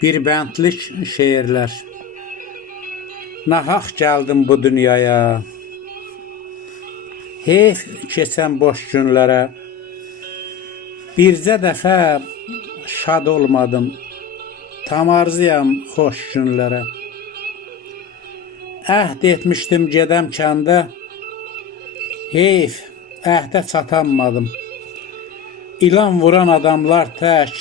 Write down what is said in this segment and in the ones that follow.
Bir bəndlik şeirlər. Nahaq gəldim bu dünyaya, heyf keçən boş günlərə. Bircə dəfə şad olmadım, tamarzıyam xoş günlərə. Əhd etmişdim gedəm kəndə, heyf əhdə çatanmadım. İlan vuran adamlar tək,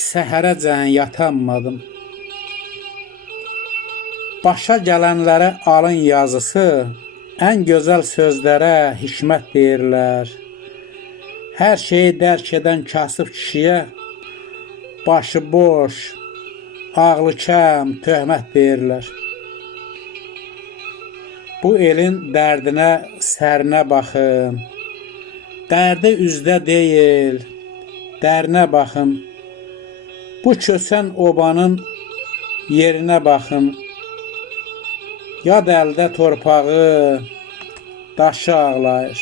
səhərəcən yatanmadım. Başa gələnlərə alın yazısı, ən gözəl sözlərə hikmət deyirlər. Hər şeyi dərk edən kasıb kişiyə başı boş, ağlı kəm, töhmət deyirlər. Bu elin dərdinə, sərinə baxın. Dərdi üzdə deyil, dərinə baxın. Bu kösən obanın yerinə baxın. Yad əldə torpağı, daşı ağlayır.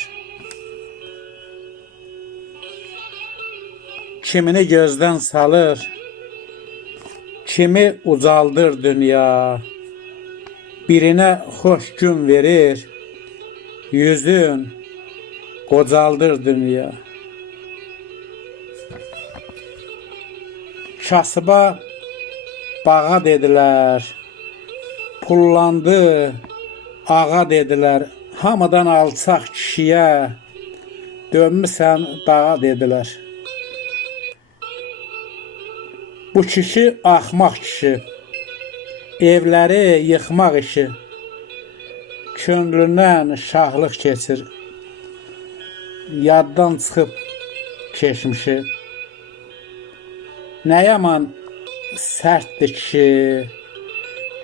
Kimini gözdən salır, kimi ucaldır dünya. Birinə xoş gün verir, yüzün qocaldır dünya. Kasıba bağa dedilər, pullandı ağa dedilər. Hamıdan alçaq kişiyə dönmüsən dağa dedilər. Bu kişi axmaq kişi, evləri yıxmaq işi, könlündən şahlıq keçir, yaddan çıxıb keçmişi. Nə yaman sərtdir kişi,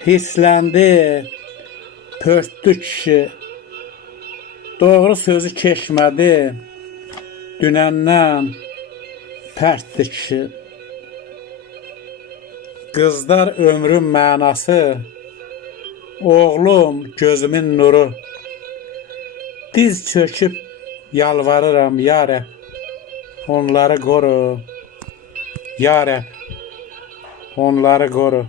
hissləndi, pörtdü kişi. Doğru sözü keçmədi, dünəndən pərtdir kişi. Qızlar ömrün mənası, oğlum gözümün nuru. Diz çöküb yalvarıram ya Rəbb, onları qoru. Ya Rəbb, onları qoru.